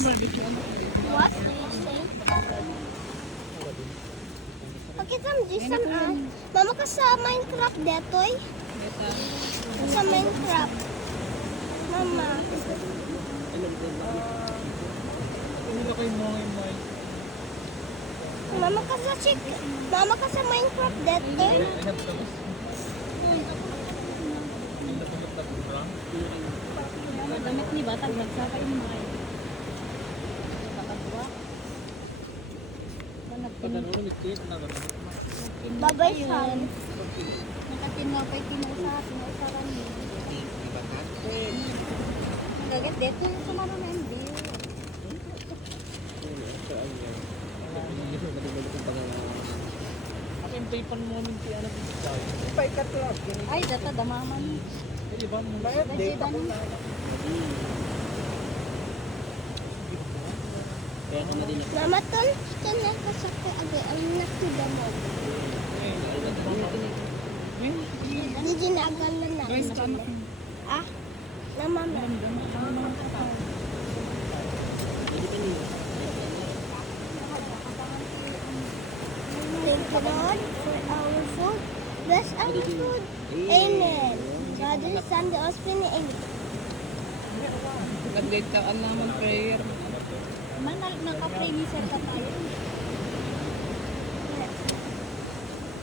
Naka-barbecue. What do you say? Okay, Sam, Mama ka sa Minecraft detoy? Sa Minecraft. Mama. Mama ka sa Minecraft detoy? Damit ni Batag magsakay mo ay. Babay Sam. Nakatinapay tinusaran niyo. Gagat dito yung sumaro na hindi. Ay, data damaman. Mama, ton na kasakay agay ang nakita mo. Hindi ginagal na. Ah? Na mama. Thank you, Lord, for our food. Bless our food. Amen. God is Son, the Holy Amen. Nagdagtaan naman prayer. Naka-pray ni Sir tayo.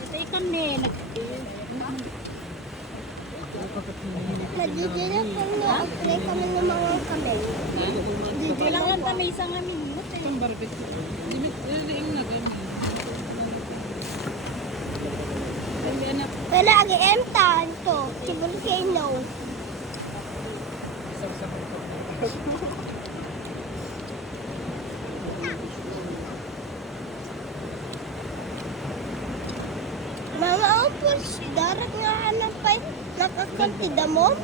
Ito kami. Nagdidila kami na-pray kami ng mga kami. Kailangan kami isang minuto. Ang barbecue. Limit na ganyan. Wala ag-emtan to. Si volcano. Mama, po, darat nga hanap pa nakakantida mo.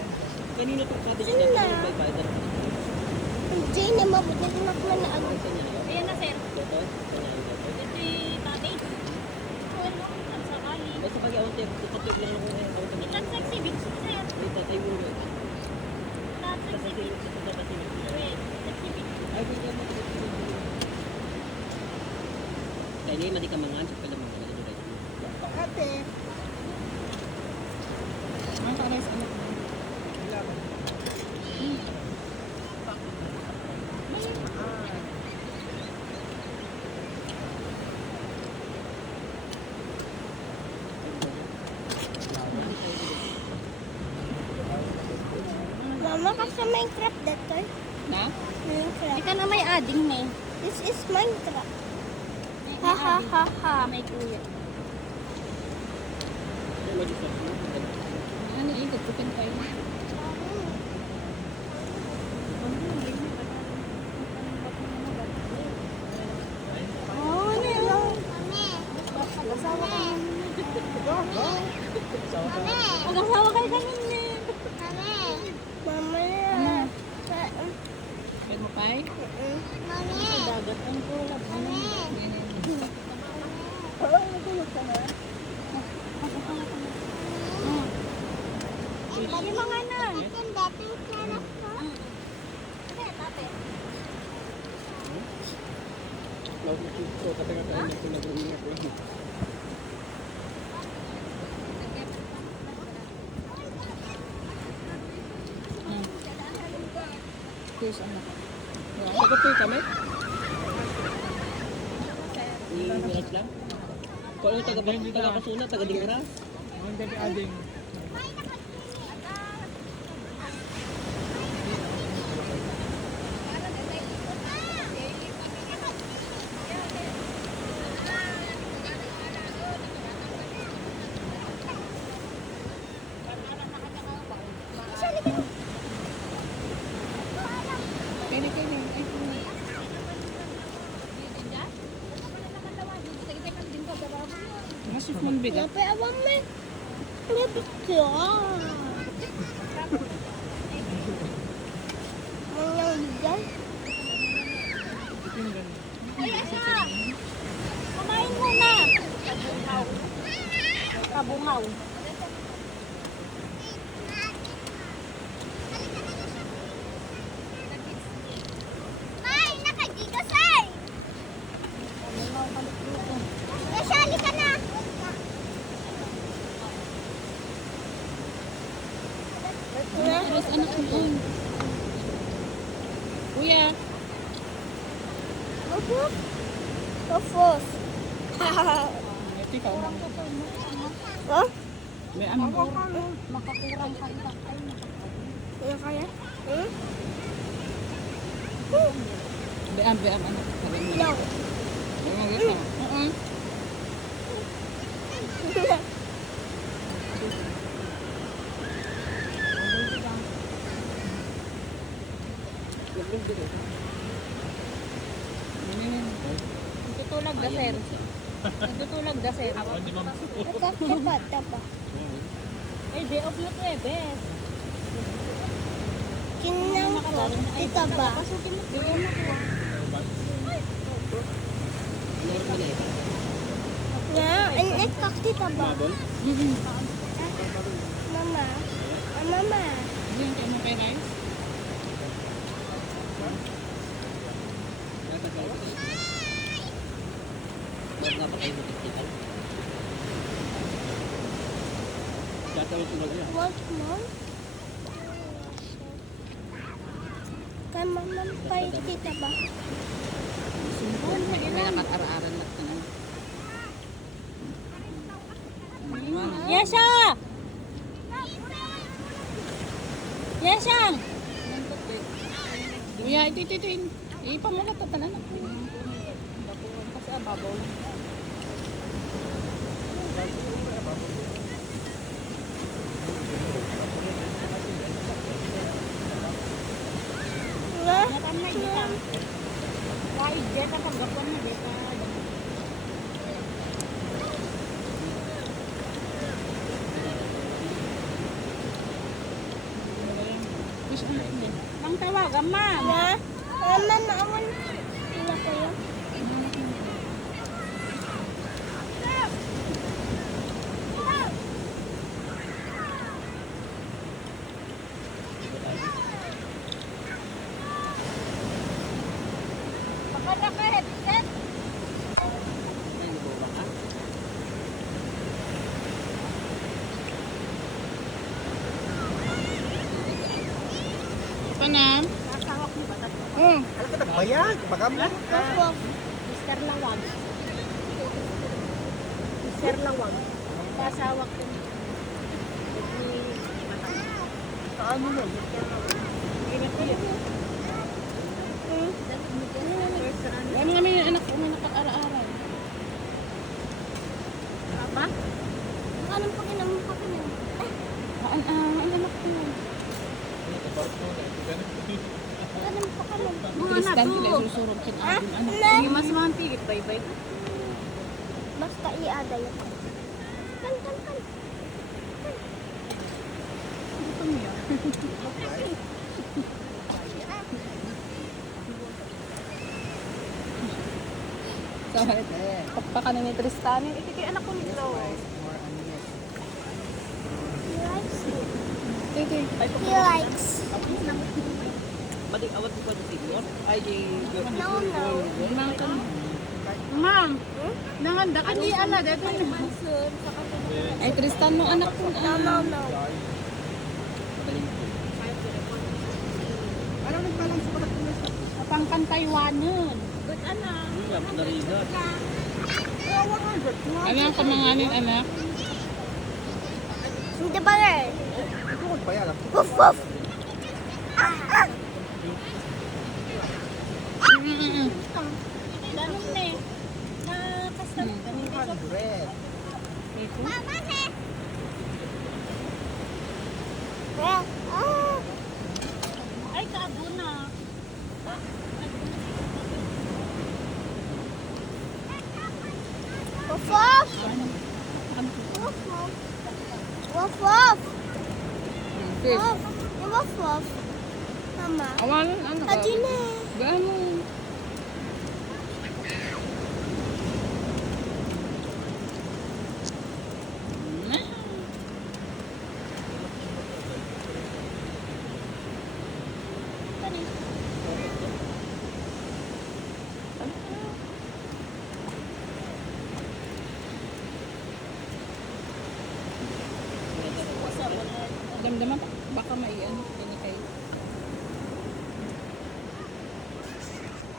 Kanino to sabi niya Sino na? dito by the Jay na mabuti na man na agad. Ayan na, Sir. Dito? Ito yung tatay. Ano? Ang sakali. Basta pag yaon tayo, tutok lang ako ngayon. Ilan sa exhibit, Sir? Dito tayo muna. Lahat sa exhibit. Wait, exhibit. Ay, hindi mo. Kaya niya, madi ka mangan. Sa pala mga Ate. Ang kares, ano? Mama, ka sa Minecraft dito. Na? Minecraft. Hindi ka na may ading na eh. This is Minecraft. Ha ha ha ha. May kuya. Ano yung tutupin kayo? Oh, ano yun? Mag-asawa kayo kanina. Mama Ano? na. Pwede mo pa eh? Mami. Dagat ang kulab. Dali mga na. Yes, anak. Sagot ko kami? Minutes lang? Kung ano taga-kasuna, taga-dingra? Ang dati ading. Masuk man bigat. Tapi awam me. Ini betul. Yang bigal. Kumain muna. Kabungaw. Kabungaw. anak mo. Kuya. Woof woof. Woof woof. Ito ikaw. Oh? May ano ba? Makakurang ka ito. Kaya kaya? Beam, ano? No. Tutulog da sir. Tutulog da sir. Dapat, dapat. Eh, day off na to eh, bes. Kinang ko, tita ba? Pasukin mo. Day off na to. Nga, anak kak tita ba? Mama. Ah, mama. Diyan kayo mo kay rice? Dapat kayo matiktikan. Data yung tulog niya. Want more? Kay mama kay tita ba? Sumpon, may nakat-ara-aran lang ka na. Yesha! Yesha! Kuya, ito. Ipamulat na tanan ako. Kasi ababaw lang. Nga? Why, Jetta, paggapuan na, Jetta. Ang tawagan, ma'am. Nga? Mama, naawan. Wala ko yun. Pagkakakit, set. Ay, nabubang ka? Panam? Nasawak mo ba? Alam ka nagbayad, magamit ka. Woof woof. Mr. Lawag. Mr. Lawag. Kasawak ko. Ano mo? Ano nga may anak ko, may naka-ara-aral. Apa? Anong pakinam pa ka niya? Ang anak ko. Anong pa ka niya? Kristan sila susurog sa aking anak. Ne? Yung mas mga tigit, bye-bye. Basta i-ada yun. Kan. Gusto mo yan? Sorry. Pakpakan na ni Tristan. Ito kay anak ko nito. He likes it. Ito. He likes. Balik awat ko pa sa inyo. Ay, di... No, no. Ma'am, nanganda ka ni Ana dito. Ay Tristan mo anak ko. No. Ano nagbalance pa na sa Pangkan Taiwanan. Good anak. Hindi, narigat. 100? Ano ang kamanganin anak? Hindi ba rin? Ito magbayad. Woof woof. Ganun na eh. Na-custom. 200. Ay, kaabo na. Woof woof. Woof woof. Woof woof. Woof. Woof woof. Mama. Awalan, ano ka? Adi na. Ganun. Damdaman pa. Baka maiyan.